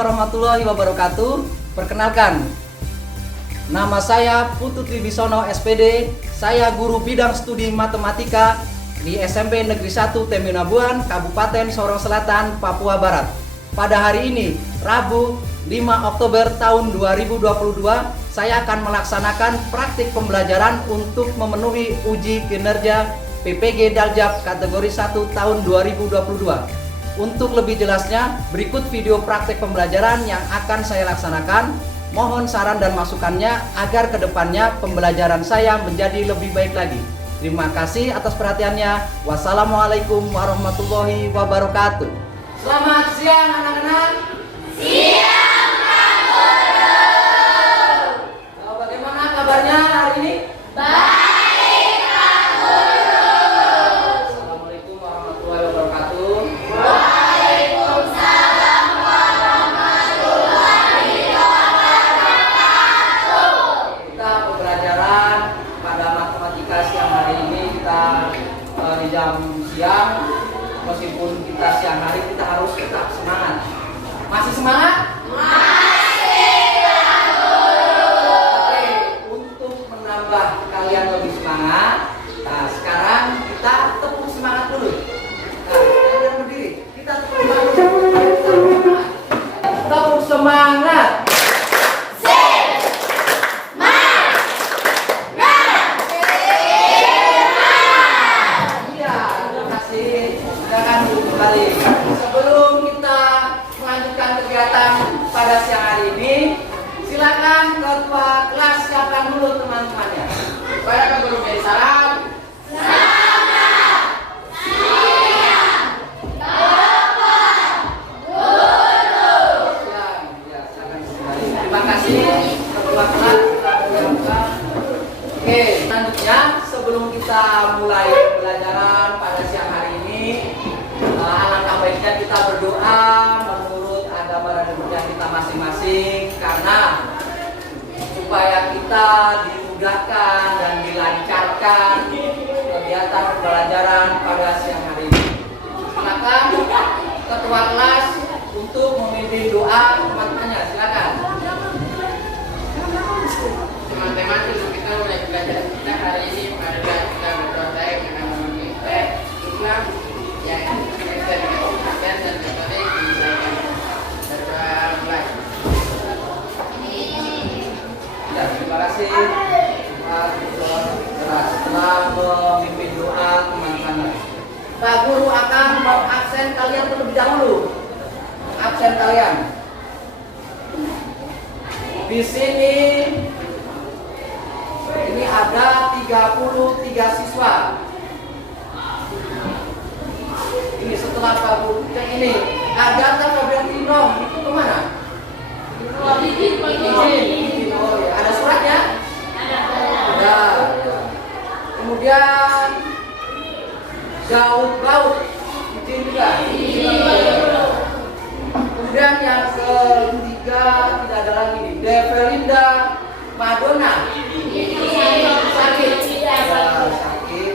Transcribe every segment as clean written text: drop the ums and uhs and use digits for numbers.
warahmatullahi wabarakatuh. Perkenalkan, nama saya Putu Tribisono SPD. Saya guru bidang studi matematika di SMP Negeri 1 Teminabuan, Kabupaten Sorong Selatan, Papua Barat. Pada hari ini, Rabu 5 Oktober tahun 2022, saya akan melaksanakan praktik pembelajaran untuk memenuhi uji kinerja PPG Daljab kategori 1 tahun 2022. Untuk lebih jelasnya, berikut video praktik pembelajaran yang akan saya laksanakan. Mohon saran dan masukannya agar kedepannya pembelajaran saya menjadi lebih baik lagi. Terima kasih atas perhatiannya. Wassalamualaikum warahmatullahi wabarakatuh. Selamat siang anak-anak. Siang, Pak Guru. Bagaimana kabarnya hari ini? Baik, Pak Guru. Assalamualaikum warahmatullahi wabarakatuh. Waalaikumsalam warahmatullahi wabarakatuh. Kita pembelajaran pada matematika siang hari ini kita di jam siang. Meskipun kita siang hari, kita harus tetap semangat. Masih semangat? Masih, Pak Guru. Oke, untuk menambah kalian lebih semangat, nah sekarang kita tepuk semangat dulu. Nah, kalian berdiri, kita tepuk semangat dulu. Tepuk semangat. Iya, terima kasih. Silakan duduk kembali. Sebelum kita melanjutkan kegiatan pada siang hari ini, silakan ketua kelas siapkan dulu teman-temannya. Supaya kan belum jadi salam. Ya, silakan kembali. Terima kasih ketua kelas. Oke, selanjutnya sebelum kita mulai pembelajaran pada siang hari ini, alangkah baiknya kita berdoa menurut agama dan kepercayaan kita masing-masing, karena supaya kita dimudahkan dan dilancarkan kegiatan pembelajaran pada siang hari ini. Silakan ketua kelas untuk memimpin doa teman-temannya. Silakan. Teman-teman, sebelum kita mulai belajar kita hari ini, marilah kita berdoa baik dengan kita Islam yang kita dikasihkan dan terbaik diselesaikan. Berdoa mulai. Ya, terima kasih. Setelah memimpin doa teman-teman, Pak Guru akan mengabsen kalian terlebih dahulu. Absen kalian. Di sini ini ada 33 siswa. Ini setelah Pak Guru cek ini, Agatha Fabiantino itu kemana? Izin. Oh ya, ada suratnya? Ada. Kemudian Daud Baut, izin juga. Kemudian yang ketiga tidak ada lagi nih, Develinda Madonna. Sakit. Sakit.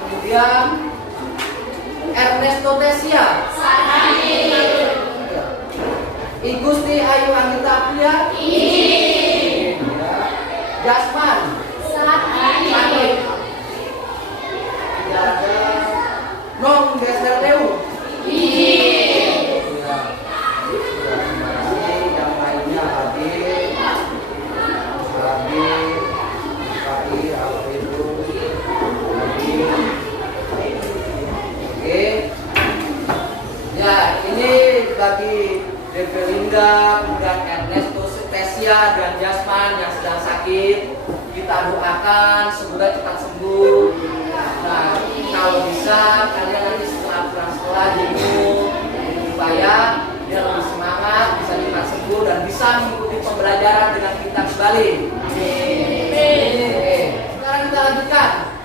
Kemudian Ernesto Tesia. Igusti Ayu Anita Apria. Jasman. Sakit. Tidak ada. Nong Deserteu. Yang lainnya hadir. Oke. Ya, ini bagi Develinda, kemudian Ernesto Tesia dan Jasman yang sedang sakit, kita doakan semoga cepat sembuh. Nah, kalau bisa kalian nanti setelah pulang sekolah jenguk supaya dia lebih semangat, bisa cepat sembuh dan bisa mengikuti pembelajaran dengan kita kembali. Oke, sekarang kita lanjutkan.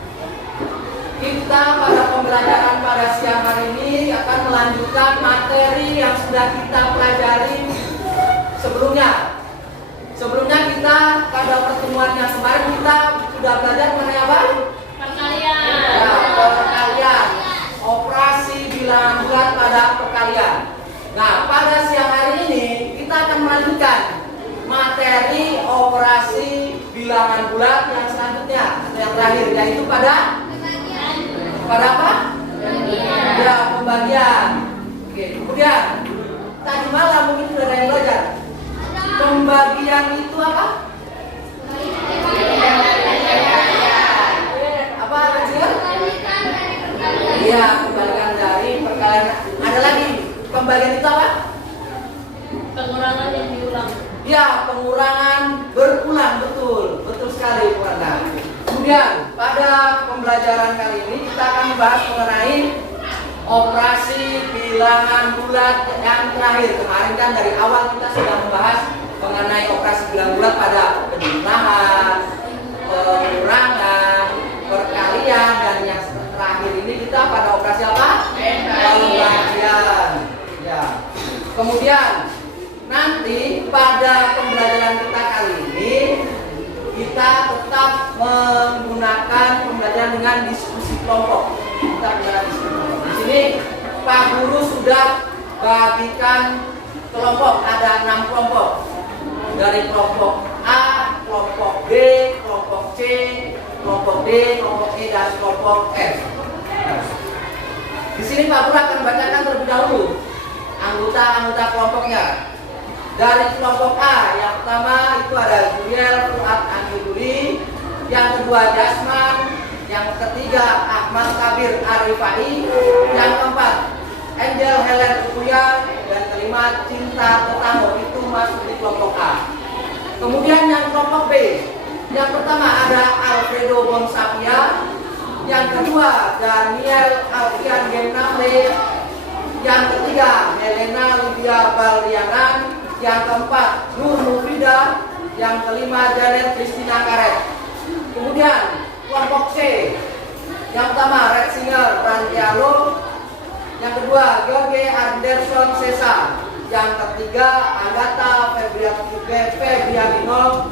Kita pada pembelajaran pada siang hari ini akan melanjutkan materi yang sudah kita pelajari sebelumnya. Sebelumnya kita pada pertemuan yang kemarin kita sudah belajar mengenai apa? Perkalian. Ya, perkalian. Operasi bilangan bulat pada perkalian. Nah, pada siang hari ini yaitu pada apa? Ya, pembagian. Oke, kemudian tadi malam mungkin sudah ada yang belajar. Pembagian itu apa? Apa kecil? Iya, pembagian dari perkalian. Ada lagi. Pembagian itu apa? Pengurangan yang diulang. Ya, pengurangan berulang, betul sekali Bu Anda. Kemudian pada pembelajaran kali ini kita akan membahas mengenai operasi bilangan bulat yang terakhir. Kemarin kan dari awal kita sudah membahas mengenai operasi bilangan bulat pada penjumlahan, pengurangan, perkalian, dan yang terakhir ini kita pada operasi apa? Pembagian. Ya. Kemudian nanti pada pembelajaran kita kali ini kita tetap menggunakan pembelajaran dengan diskusi kelompok. Kita menggunakan diskusi kelompok. Di sini Pak Guru sudah bagikan kelompok, ada 6 kelompok. Dari kelompok A, kelompok B, kelompok C, kelompok D, kelompok E, dan kelompok F. Di sini Pak Guru akan bacakan terlebih dahulu anggota kelompoknya. Dari kelompok A, yang pertama itu ada Juliel, Fuad, Anjuduri. Yang kedua Jasman. Yang ketiga Ahmad Kabir Arifai. Yang keempat Angel Helen Uya. Dan kelima Cinta Tetanggo, itu masuk di kelompok A. Kemudian yang kelompok B, yang pertama ada Alfredo Bonsapia. Yang kedua Daniel Alfian Genamle. Yang ketiga Helena Lydia Baldianan. Yang keempat Nur Mufida. Yang kelima Janet Christina Karet. Kemudian kelompok C, yang pertama Retsinger Rantialo. Yang kedua George Anderson Sesa. Yang ketiga Agatha Febrianino.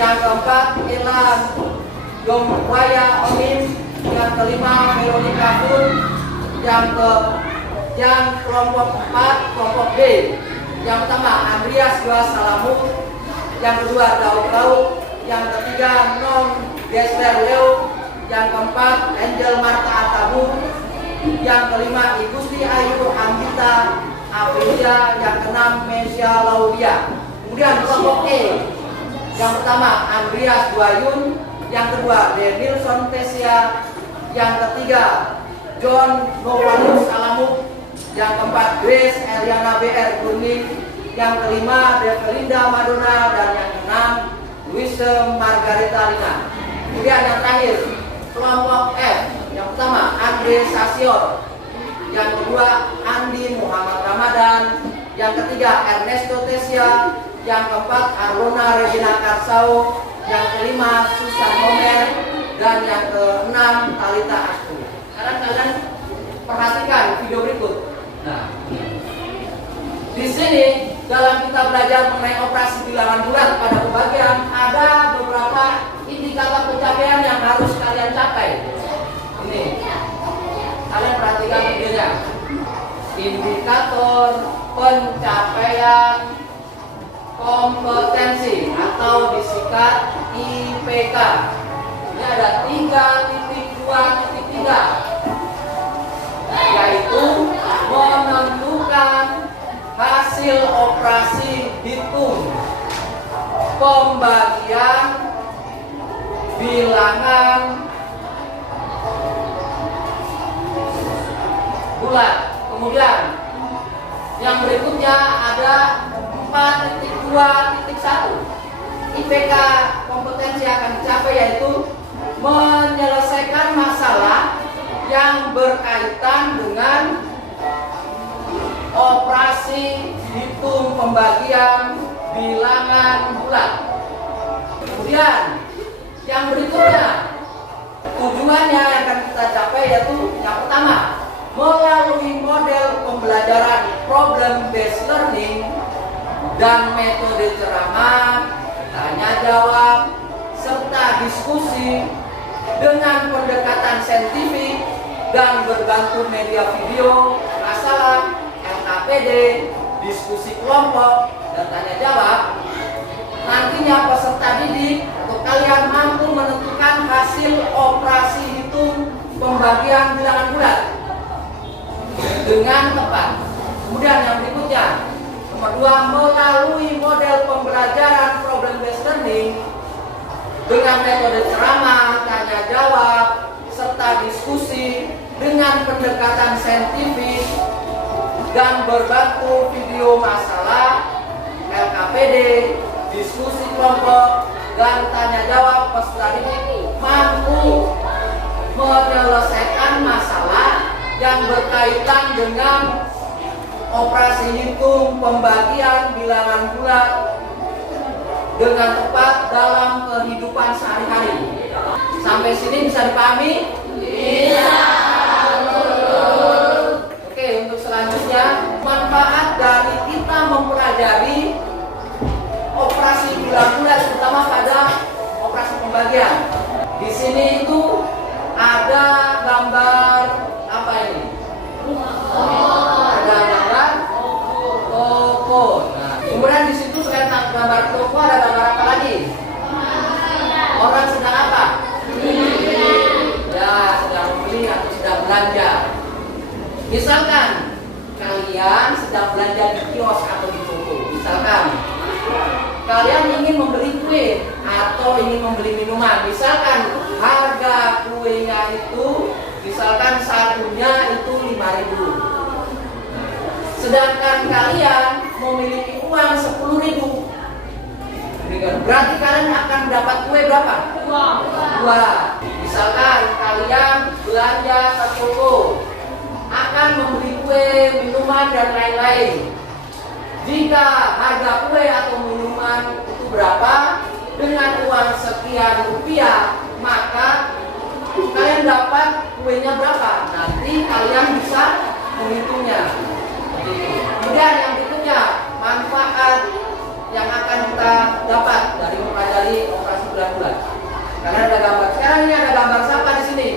Yang keempat Elan Domwaya Omin. Yang kelima Veronica Kun. Yang kelompok 4, kelompok D, yang pertama Andreas Dua Salamu. Yang kedua Daud Lauk. Yang ketiga Non Gesler Leo. Yang keempat Angel Marta Atabu. Yang kelima Igusti Ayu Ambita Aprilia. Yang keenam Mesia Laudia. Kemudian kelompok E, yang pertama Andreas Duayun. Yang kedua Denilson Tesia. Yang ketiga John Novanus Alamu. Yang keempat Grace Eliana BR Kuning. Yang kelima Develinda Madonna. Dan yang keenam Luise Margarita Lina. Kemudian yang terakhir kelompok F, yang pertama Andre Sasior. Yang kedua Andi Muhammad Ramadan. Yang ketiga Ernesto Tesia. Yang keempat Arlona Regina Karsau. Yang kelima Susan Homer. Dan yang keenam Talita Asku. Sekarang kalian perhatikan video berikut. Nah, di sini dalam kita belajar mengenai operasi bilangan bulat pada pembagian, ada beberapa indikator pencapaian yang harus kalian capai. Ini, kalian perhatikan videonya. Indikator pencapaian kompetensi atau disingkat IPK. Ini ada 3.2.3, yaitu menentukan hasil operasi hitung pembagian bilangan bulat. Kemudian yang berikutnya ada 4.2.1. IPK kompetensi akan dicapai yaitu menyelesaikan masalah yang berkaitan dengan operasi hitung pembagian bilangan bulat. Kemudian yang berikutnya, tujuannya yang akan kita capai yaitu yang pertama, melalui model pembelajaran problem based learning dan metode ceramah, tanya jawab, serta diskusi dengan pendekatan saintifik dan berbantu media video, masalah, LKPD, diskusi kelompok, dan tanya jawab. Nantinya peserta didik atau kalian mampu menentukan hasil hasil operasi hitung pembagian bilangan bulat dengan tepat. Kemudian yang berikutnya, nomor 2, melalui model pembelajaran problem based learning dengan metode ceramah, tanya jawab, serta diskusi dengan pendekatan saintifik dan berbantu video masalah, LKPD, diskusi kelompok, dan tanya jawab peserta didik mampu menyelesaikan masalah yang berkaitan dengan operasi hitung pembagian bilangan bulat dengan tepat dalam kehidupan sehari-hari. Sampai sini bisa dipahami? Bisa. Oke, untuk selanjutnya, manfaat dari kita mempelajari operasi bilangan bulat, terutama pada operasi pembagian. Di sini itu ada gambar apa ini? Ada gambar toko. Nah, kemudian di situ selain gambar toko ada gambar apa lagi? Orang sedang apa? Ya, sedang membeli atau sedang belanja. Misalkan kalian sedang belanja di kios atau di toko. Misalkan kalian ingin membeli kue atau ingin membeli minuman. Misalkan harga kuenya itu, misalkan satunya itu 5.000. Sedangkan kalian memiliki uang 10.000. Berarti kalian akan dapat kue berapa? 2. Misalkan kalian belanja ke toko, akan membeli kue, minuman, dan lain-lain. Jika harga kue atau minuman itu berapa, dengan uang sekian rupiah, maka kalian dapat kuenya berapa. Nanti kalian bisa menghitungnya. Kemudian yang berikutnya, manfaat yang akan kita dapat dari mempelajari operasi bulat-bulat. Karena ada gambar. Sekarang ini ada gambar siapa di sini?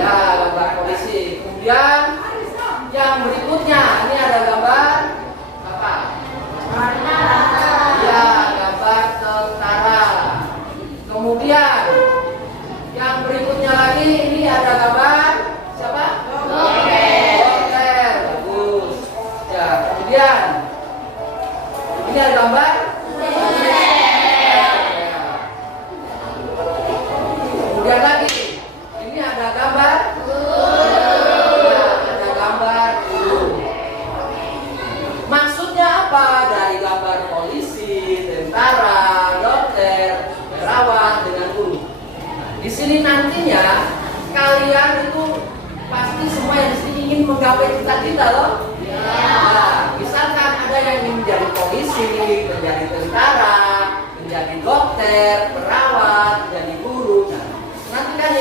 Ya, gambar polisi. Kemudian yang berikutnya, ini ada gambar apa? Ya, gambar tentara. Kemudian yang berikutnya lagi, ini ada gambar siapa? Dokter. Bagus. Ya, kemudian ini ada gambar. Kemudian lagi, ini ada gambar. Ada gambar guru. Maksudnya apa dari gambar polisi, tentara, dokter, perawat dengan guru? Di sini nantinya kalian itu pasti semua yang di sini ingin menggapai cita-cita loh. Nah, misalkan ada yang ingin menjadi polisi, menjadi tentara, menjadi dokter, perawat, menjadi guru. Nah, nanti kan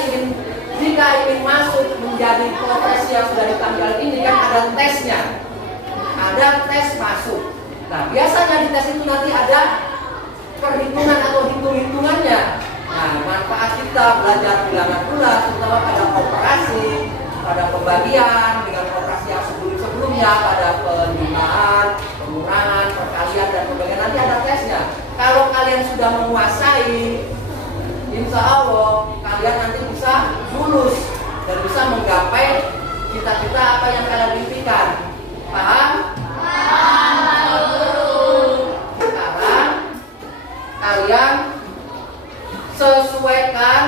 jika ingin masuk menjadi profesi yang sudah dipanggil ini kan ada tesnya, ada tes masuk. Nah, biasanya di tes itu nanti ada perhitungan atau hitung-hitungannya. Nah, manfaat kita belajar bilangan bulat, terutama pada operasi, pada pembagian dengan operasi yang sebelumnya, pada penyimaan, pengurangan, perkalian, dan pembagian, nanti ada tesnya. Kalau kalian sudah menguasai, insya Allah kalian nanti bisa lulus dan bisa menggapai cita-cita apa yang kalian impikan. Paham? Sekarang kalian sesuaikan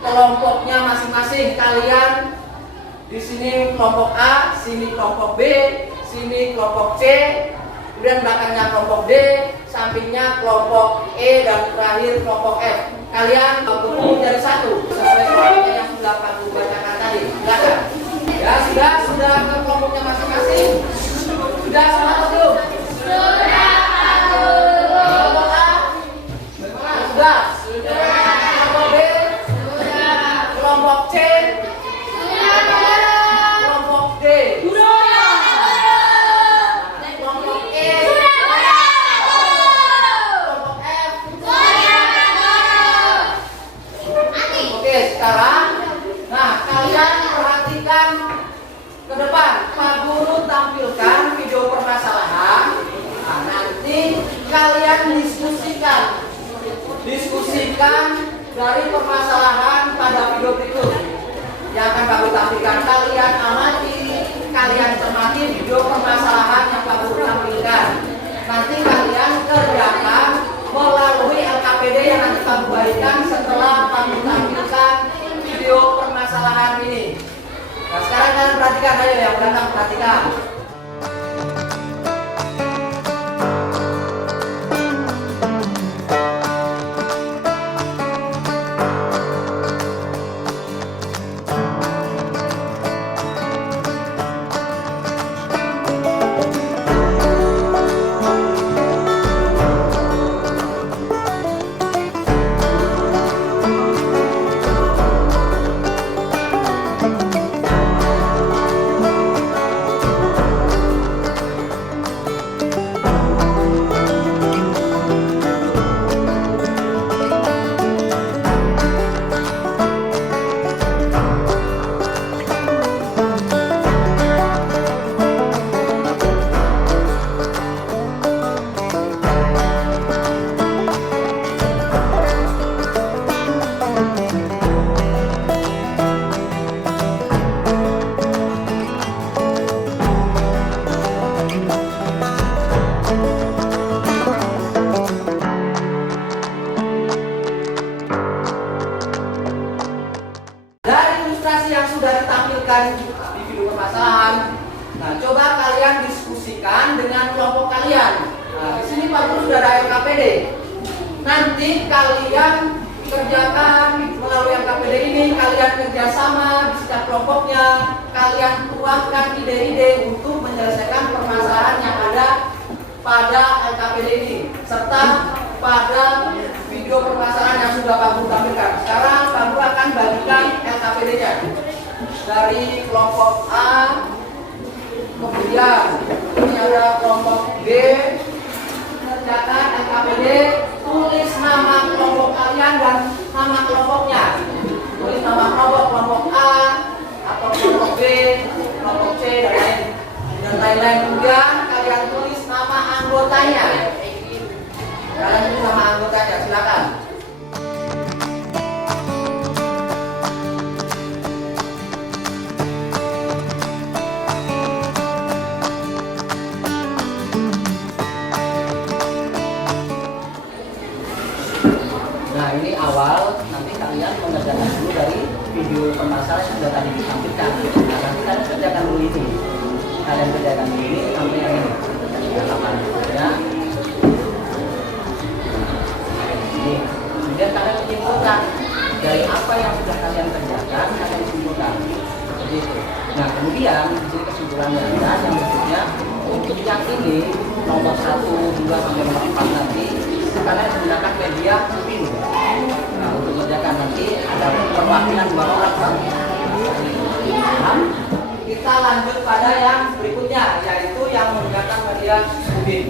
kelompoknya masing-masing. Kalian di sini kelompok A, sini kelompok B, sini kelompok C, kemudian belakangnya kelompok D, sampingnya kelompok E, dan terakhir kelompok F. Kalian berkumpul jadi satu sesuai kelompoknya yang sudah Pak Guru bacakan tadi. Silakan. Ya, sudah ke kelompoknya masing-masing. Sudah semua belum? Sudah. Kelompok A? Sudah. Kelompok B? Sudah. Kelompok C? Sudah. Kelompok D? Sudah. Kelompok E? Sudah. Kelompok F? Sudah. Oke, sekarang kalian perhatikan ke depan. Pak Guru tampilkan video permasalahan dari permasalahan pada video berikut yang akan kami tampilkan. Kalian amati, kalian cermati video permasalahan yang kami tampilkan. Nanti kalian kerjakan melalui LKPD yang nanti kami berikan setelah kami tampilkan video permasalahan ini. Nah, sekarang kalian perhatikan, ayo yang datang perhatikan. Di video permasalahan. Nah, coba kalian diskusikan dengan kelompok kalian. Nah, di sini Pak Guru sudah ada LKPD. Nanti kalian kerjakan melalui LKPD ini, kalian kerjasama di setiap kelompoknya, kalian tuangkan ide-ide untuk menyelesaikan permasalahan yang ada pada LKPD ini, serta pada video permasalahan yang sudah Pak Guru tampilkan. Sekarang Pak Guru akan bagikan LKPD-nya. Dari kelompok A, kemudian ini ada kelompok B, kerjakan LKPD, tulis nama kelompok kalian dan nama kelompoknya. Tulis nama kelompok A atau kelompok B, kelompok C dan lain-lain. Kemudian kalian tulis nama anggotanya. Kalian tulis nama anggotanya, silakan. Nah, ini awal, nanti kalian mengerjakan dulu dari video permasalahan yang sudah tadi ditampilkan. Nah, nanti kalian kerjakan dulu ini. Kalian kerjakan dulu ini sampai yang ini. Halaman ya. Ini. Kemudian kalian simpulkan dari apa yang sudah kalian kerjakan, kalian simpulkan. Seperti itu. Nah, kemudian di sini kesimpulannya ada yang berikutnya untuk yang ini nomor 1, 2 sampai nomor 4 nanti kalian menggunakan media pin. Nah, untuk mengerjakan nanti ada perwakilan 2 orang. Kita lanjut pada yang berikutnya, yaitu yang menggunakan media pin.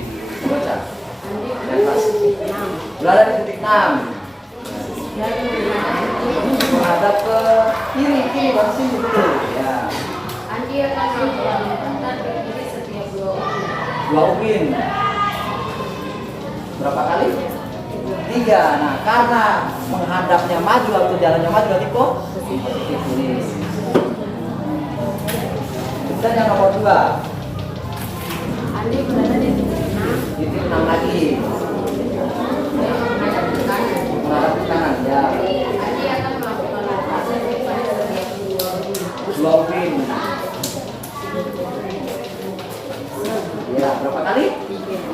Baca. Berada di titik 6. Menghadap ke kiri baru sini dulu. Ya. Andi akan melakukan ke kiri setiap 2 ubin. Berapa kali? 3. Nah, karena menghadapnya maju atau jalannya maju berarti positif ini. Kemudian yang nomor 2. Andi berada di titik 6. Titik 6 lagi. Menghadap ke kanan. Menghadap ke kanan ya. Andi akan melakukan lompatan kepada setiap 2 ubin. Ya, berapa kali?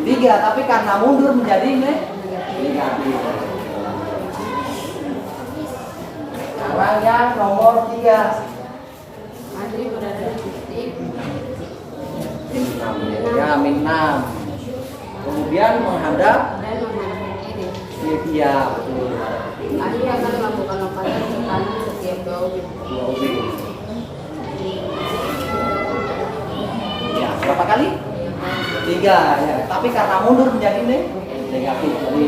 3, tapi karena mundur menjadi negatif. Sekarang yang nomor 3. Andi berada di titik Ya, min 6. Kemudian menghadap dan menghadap ke kiri. ya, betul. Andi akan melakukan lompatan ke kanan setiap 2 ubin. 2 ubin. Ya, berapa kali? 3 ya. Tapi karena mundur menjadi negatif. Jadi,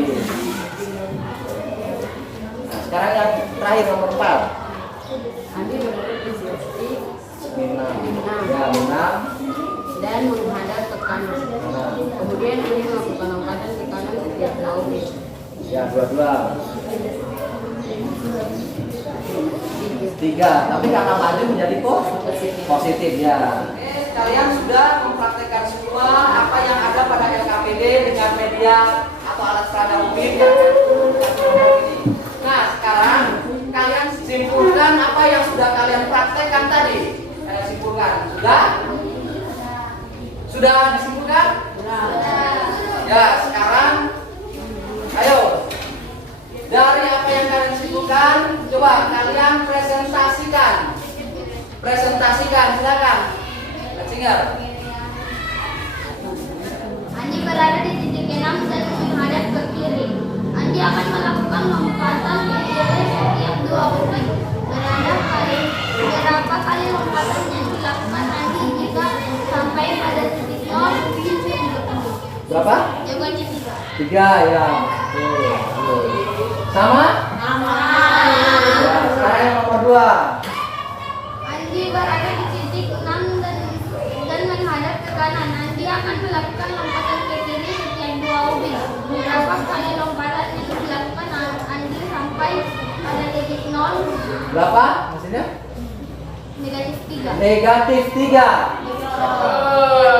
nah, sekarang yang terakhir nomor 4. Andi berada di titik Min 6. Ya, min 6. dan menghadap ke kanan. Nah, Kemudian Andi melakukan lompatan ke kanan setiap 2 ubin. ya, 22. 3, tapi karena maju menjadi Positif. positif ya. Oke, kalian sudah mempraktekkan semua apa yang ada pada LKPD dengan media atau alat peraga UPI yang ini. Nah, sekarang kalian simpulkan apa yang sudah kalian praktekkan tadi. Kalian simpulkan. Sudah? Sudah disimpulkan? Ya, sekarang ayo. Dari apa yang kalian simpulkan, coba kalian presentasikan. Presentasikan, silakan. Singer. Andi berada di titik 6 dan menghadap ke kiri. Andi akan melakukan lompatan ke kiri setiap 2 menit. Berapa kali lompatan yang dilakukan Andi jika sampai pada titik 0? Berapa? Jawabannya 3. 3 ya. Tuh. Sama? Ya, sekarang yang nomor 2. Andi berada di titik 6 dan menghadap ke kanan. Andi akan melakukan lompatan ke kiri setiap 2 ubin. Berapa kali lompatan yang dilakukan Andi sampai pada titik 0? Berapa hasilnya? Negatif 3. Negatif 3.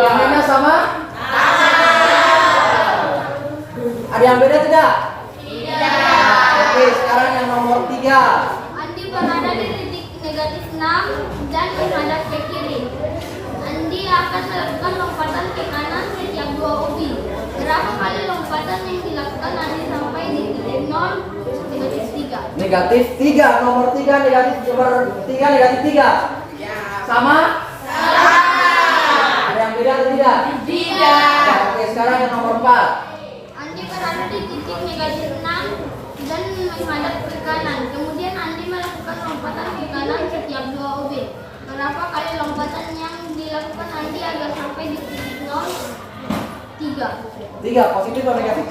Yang lainnya sama? Ada yang beda tidak? Oke, sekarang yang nomor 3. Andi berada di titik negatif 6 dan menghadap ke kiri. Andi akan melakukan lompatan ke kanan setiap 2 ubi. Berapa kali lompatan yang dilakukan Andi sampai di titik 0? Negatif 3. Negatif 3. Nomor 3 negatif, nomor 3 negatif 3. Sama? Ada yang beda atau tidak? Ya, oke, sekarang yang nomor 4. Andi berada di titik negatif 6 dan menghadap ke kanan. Kemudian Andi melakukan lompatan ke kanan setiap 2 ubi. Berapa kali lompatan yang dilakukan Andi agar sampai di titik 0? 3. 3 positif atau negatif?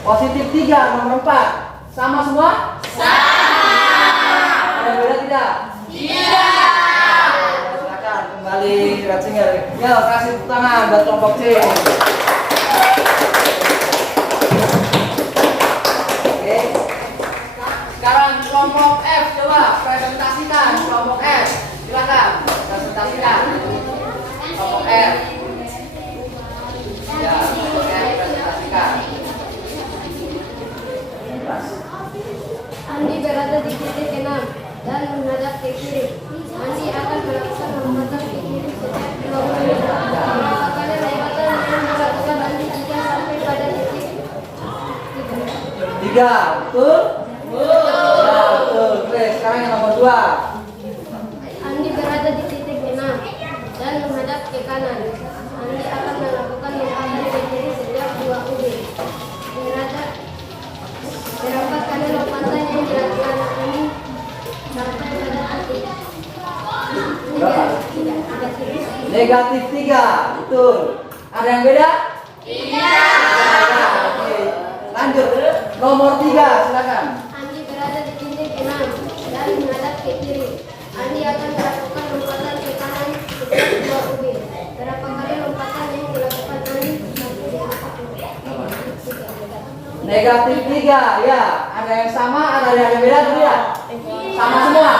Positif 3. Nomor 4. Sama semua? Ada yang beda tidak? Silakan kembali Red Singer. Ya, kasih tepuk tangan buat kelompok C. Oke. Sekarang kelompok F, coba presentasikan kelompok F. Silakan presentasikan kelompok F. Ya, kelompok F presentasikan. Andi berada di titik 6 dan menghadap ke kiri. Andi akan melakukan lompatan ke kiri setiap 2 menit. Berapa kali lompatan yang dilakukan Andi jika sampai pada titik 3, betul? Ya, betul. Oke, sekarang yang nomor 2. Andi berada di titik 6 dan menghadap ke kanan. Andi akan melakukan lompatan ke kiri setiap 2 ubi. Berapa kali lompatan yang dilakukan Andi sampai pada titik Berapa? negatif 3. Negatif 3, betul. Ada yang beda? Oke, lanjut. Nomor 3, silakan. Andi berada di titik 6 dan menghadap ke kiri. Andi akan melakukan lompatan ke kanan setiap 2 ubi. Berapa kali lompatan yang dilakukan Andi sampai di Negatif 3, ya. Ada yang sama, ada yang beda atau tidak? Sama semua?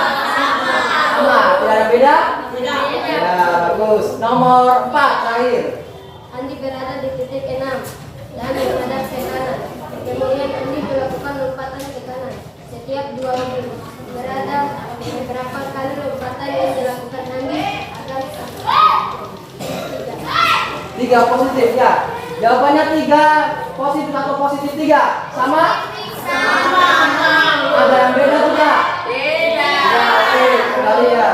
Sama, tidak ada beda? Ya, bagus. Nomor 4, terakhir. Andi berada di titik 6 dan menghadap ke kanan. Kemudian Andi melakukan lompatan ke kanan setiap 2 ubi. Berapa kali lompatan yang dilakukan Andi agar sampai 3 positif, ya. Jawabannya 3 positif atau positif 3? Sama? Ada yang beda tidak? Ya, oke, kembali ya.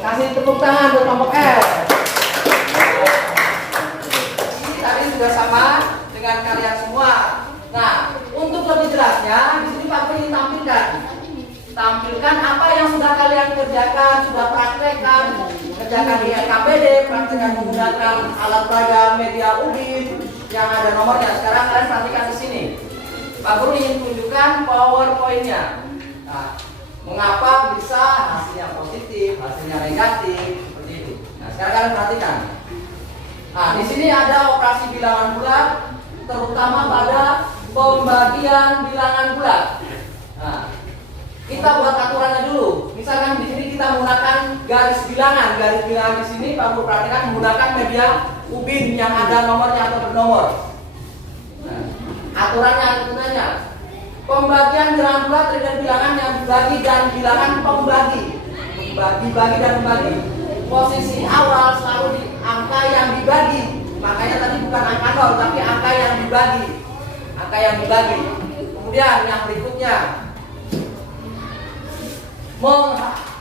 Kasih tepuk tangan buat kelompok F. Ini tadi sudah sama dengan kalian semua. Nah, untuk lebih jelasnya, di sini Pak Pri tampilkan apa yang sudah kalian kerjakan, sudah praktekkan, kerjakan di LKPD, praktekkan menggunakan alat peraga media UBI yang ada nomornya. Sekarang kalian perhatikan di sini. Pak Guru ingin tunjukkan PowerPoint-nya. Nah, mengapa bisa hasilnya positif, hasilnya negatif, seperti itu. Nah, sekarang kalian perhatikan. Nah, di sini ada operasi bilangan bulat, terutama pada pembagian bilangan bulat. Nah, kita buat aturannya dulu. Misalnya Misalkan di sini kita menggunakan garis bilangan. Garis bilangan di sini Pak Guru perhatikan menggunakan media ubin yang ada nomornya atau bernomor. Nah, aturannya aturannya. Pembagian bilangan bulat terdiri dari bilangan yang dibagi dan bilangan pembagi. Dibagi dan membagi. Posisi awal selalu di angka yang dibagi. Makanya tadi bukan angka 0 tapi angka yang dibagi. Angka yang dibagi. Kemudian yang berikutnya,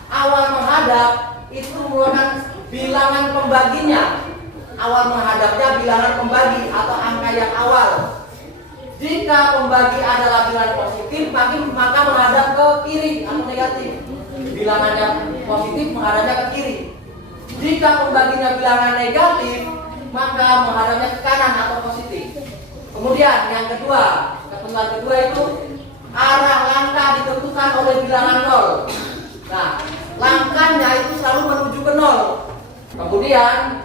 awal menghadap itu merupakan bilangan pembaginya. Awal menghadapnya bilangan pembagi atau angka yang awal. Jika pembagi adalah bilangan positif, maka menghadap ke kiri atau negatif. Bilangannya positif menghadapnya ke kiri. Jika pembaginya bilangan negatif, maka menghadapnya ke kanan atau positif. Kemudian yang kedua, ketentuan kedua itu arah langkah ditentukan oleh bilangan 0. Nah, langkahnya itu selalu menuju ke 0. Kemudian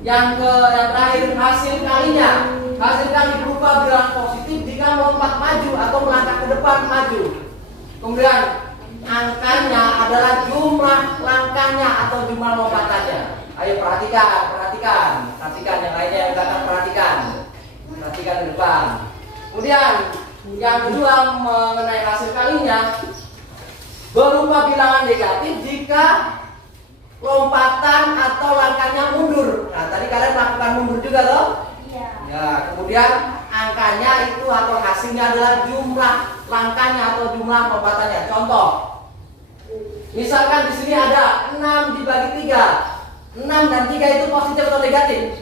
yang terakhir hasil kalinya. Hasil kali berupa bilangan positif jika melompat maju atau melangkah ke depan maju. Kemudian angkanya adalah jumlah langkahnya atau jumlah lompatannya. Ayo perhatikan yang lainnya yang akan perhatikan di depan. Kemudian yang kedua mengenai hasil kalinya berupa bilangan negatif jika lompatan atau langkahnya mundur. Nah, tadi kalian lakukan mundur juga loh. Iya. Ya, kemudian angkanya itu atau hasilnya adalah jumlah langkahnya atau jumlah lompatannya. Contoh, misalkan di sini ada 6 dibagi 3. 6 dan 3 itu positif atau negatif?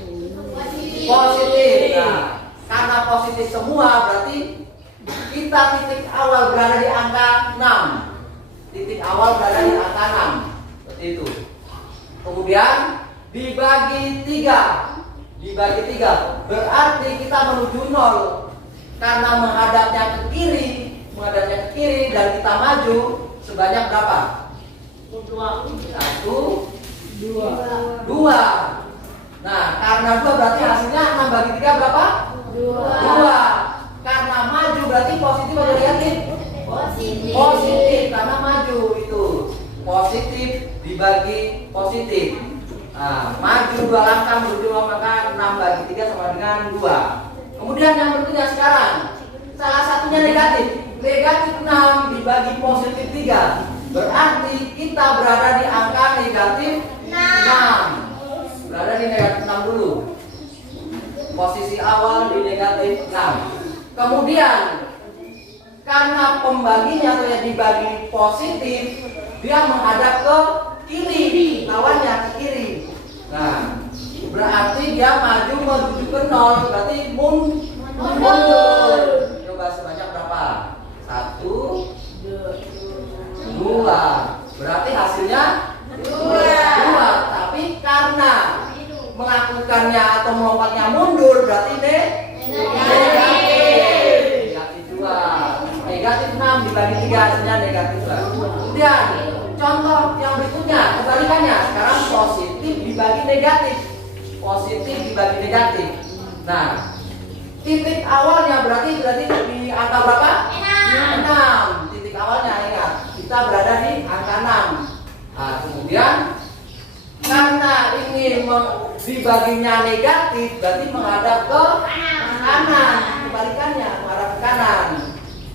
Positif. Nah, karena positif semua berarti kita titik awal berada di angka 6. Titik awal berada di angka 6. Seperti itu. Kemudian dibagi 3. Dibagi 3 berarti kita menuju 0. Karena menghadapnya ke kiri dan kita maju sebanyak berapa? 1, 2. Nah, karena 2 berarti hasilnya 6 bagi 3 berapa? 2. Karena maju berarti positif atau negatif? Positif karena maju itu. Positif dibagi positif. Nah, maju 2 langkah menuju 2 maka 6 bagi 3 sama dengan 2. Kemudian yang berikutnya sekarang salah satunya negatif. Negatif 6 dibagi positif 3. Berarti kita berada di angka negatif 6. Berada di negatif 6 dulu. Posisi awal di negatif 6. Kemudian karena pembaginya atau yang dibagi positif, dia menghadap ke kiri, lawannya ke kiri. Nah, berarti dia maju menuju ke 0, berarti mundur. Coba sebanyak berapa? 1, 2. Berarti hasilnya 2. Tapi karena melakukannya atau melompatnya mundur, berarti negatif 2. Negatif 6 dibagi 3 hasilnya negatif 2. Kemudian contoh yang berikutnya kebalikannya. Sekarang positif dibagi negatif. Positif dibagi negatif. Nah, titik awalnya berarti di angka berapa? 6. Titik awalnya ingat, kita berada di angka 6. Nah, kemudian karena ini dibaginya negatif berarti menghadap ke kanan. Kebalikannya menghadap ke kanan.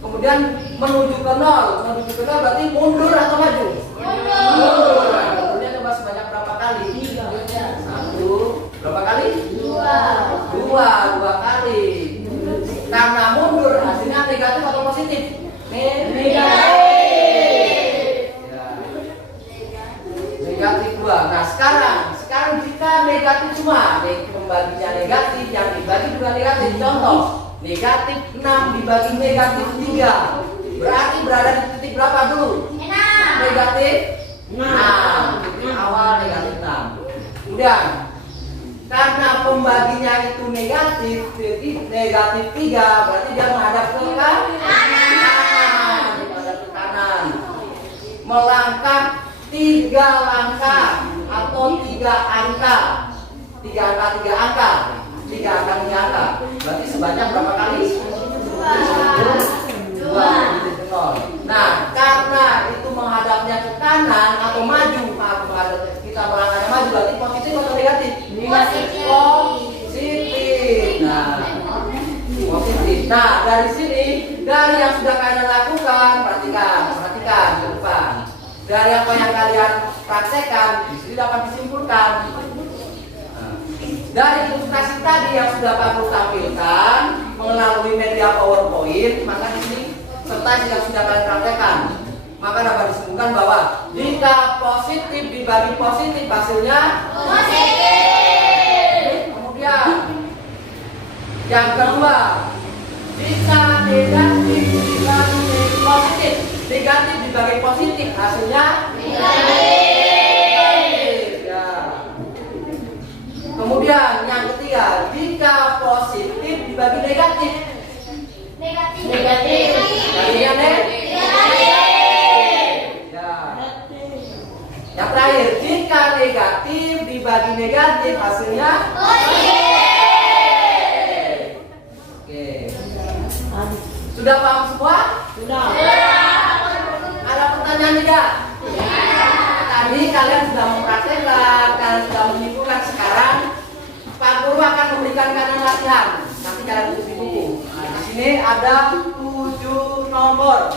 Kemudian menuju ke 0. Menuju ke 0 berarti mundur atau maju? Mundur. Mundurnya coba sebanyak berapa kali? 1. Berapa kali? 2 kali. Karena mundur hasilnya negatif atau positif? Negatif. Ya. Negatif 2. Nah, sekarang jika negatif semua, pembaginya negatif, yang dibagi juga negatif. Contoh, negatif 6 dibagi negatif 3. Berarti berada di titik berapa dulu? Negatif 6. Titik awal negatif 6. Kemudian karena pembaginya itu negatif, jadi negatif 3, berarti dia menghadap ke kanan. Menghadap ke kanan. Melangkah 3 langkah atau 3 angka. 3 angka. Berarti sebanyak berapa kali? 2. Nah, karena itu menghadapnya ke kanan di sini dari yang sudah kalian lakukan, perhatikan ke depan. Dari apa yang kalian praktekkan, di sini dapat disimpulkan. Dari presentasi tadi yang sudah Pak Guru tampilkan melalui media PowerPoint, maka di sini serta yang sudah kalian praktekkan, maka dapat disimpulkan bahwa jika positif dibagi positif hasilnya positif. Kemudian yang kedua, jika negatif dibagi positif, negatif dibagi positif hasilnya negatif. Ya. Kemudian yang ketiga, jika positif dibagi negatif, Negatif. hasilnya negatif. Ya. Yang terakhir, jika negatif dibagi negatif hasilnya Oke. Sudah paham semua? Sudah. Ada pertanyaan tidak? Tadi kalian sudah mempraktekkan, kalian sudah menyimpulkan. Sekarang Pak Guru akan memberikan kalian latihan. Nanti kalian tulis di buku. Nah, di sini ada 7 nomor.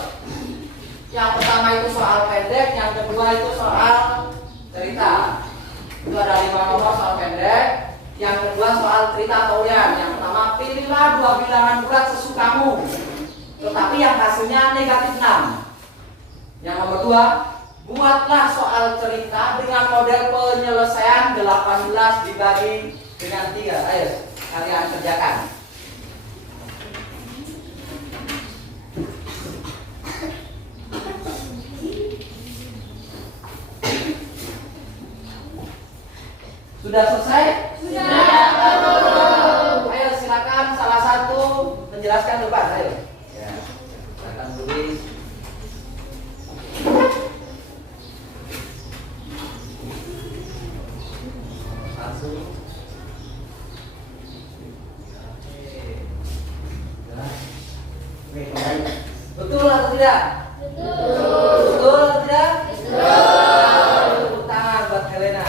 Yang pertama itu soal pendek, yang kedua itu soal cerita. Itu ada 5 nomor soal pendek. Yang kedua soal cerita atau ulian. Yang pertama, pilihlah 2 bilangan bulat sesukamu, tetapi yang hasilnya negatif 6. Yang nomor 2, buatlah soal cerita dengan model penyelesaian 18 dibagi dengan 3. Ayo, kalian kerjakan. Sudah selesai? Ayo silakan salah satu menjelaskan depan. Ayo. Ya, silakan tulis. Satu. Oke, kembali. Betul atau tidak? Betul atau tidak? Tepuk tangan buat Helena.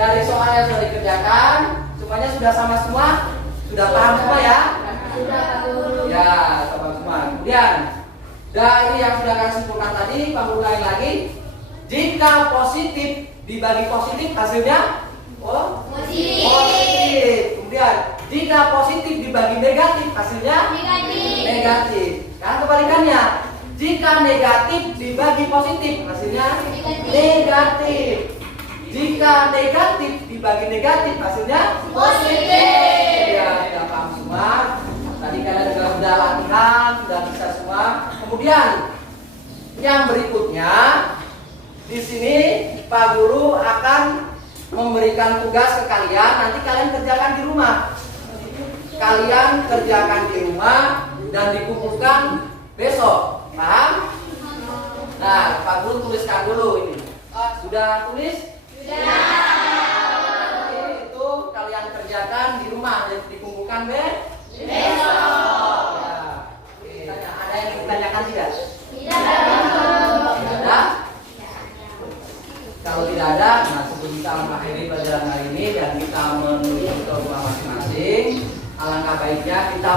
Dari soal yang sudah dikerjakan, semuanya sudah sama semua? Sudah paham semua ya? Sudah, Pak Guru. Ya, sama semua. Kemudian dari yang sudah kalian simpulkan tadi, Pak Guru ulangi lagi. Jika positif dibagi positif hasilnya positif. Kemudian jika positif dibagi negatif hasilnya negatif. Kan kebalikannya. Jika negatif dibagi positif hasilnya negatif. Jika negatif dibagi negatif hasilnya positif. Ya, tidak paham semua. Tadi kalian sudah latihan, sudah bisa semua. Kemudian yang berikutnya di sini Pak Guru akan memberikan tugas ke kalian. Nanti kalian kerjakan di rumah. Kalian kerjakan di rumah dan dikumpulkan besok. Paham? Nah, Pak Guru tuliskan dulu ini. Sudah tulis? Itu kalian kerjakan di rumah dan dikumpulkan besok. Ya. Ada yang ditanyakan tidak? Tidak ada. Kalau tidak ada, nah sebelum kita mengakhiri pelajaran hari ini dan kita menuju ke rumah masing-masing, alangkah baiknya kita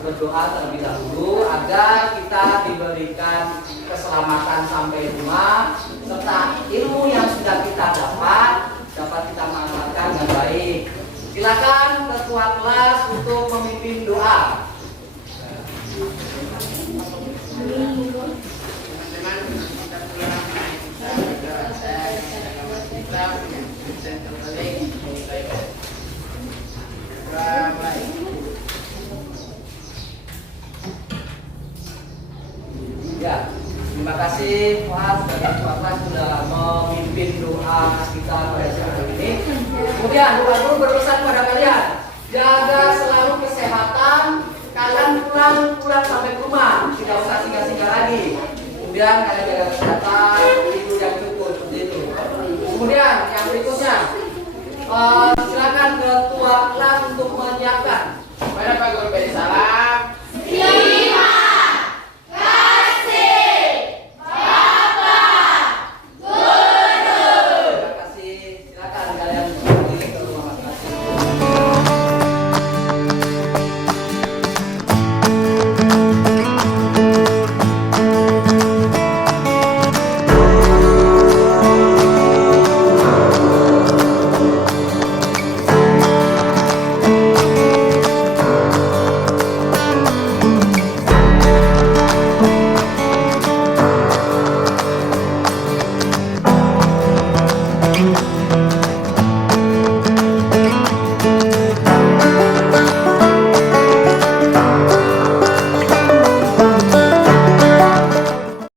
berdoa terlebih dahulu agar kita diberikan keselamatan sampai rumah, serta ilmu yang sudah kita dapat kita manfaatkan dengan baik. Silakan ketua kelas untuk memimpin doa. Ya, terima kasih Pak sebagai ketua kelas sudah memimpin doa kita pada siang hari ini. Kemudian Pak Guru berpesan kepada kalian, jaga selalu kesehatan. Kalian pulang sampai ke rumah, tidak usah singgah-singgah lagi. Kemudian kalian jaga kesehatan, tidur yang cukup seperti itu. Kemudian yang berikutnya, silakan ketua kelas untuk menyiapkan. Pada Pak Guru beri salam. Terima kasih Bapak Guru. Terima kasih. Silakan kalian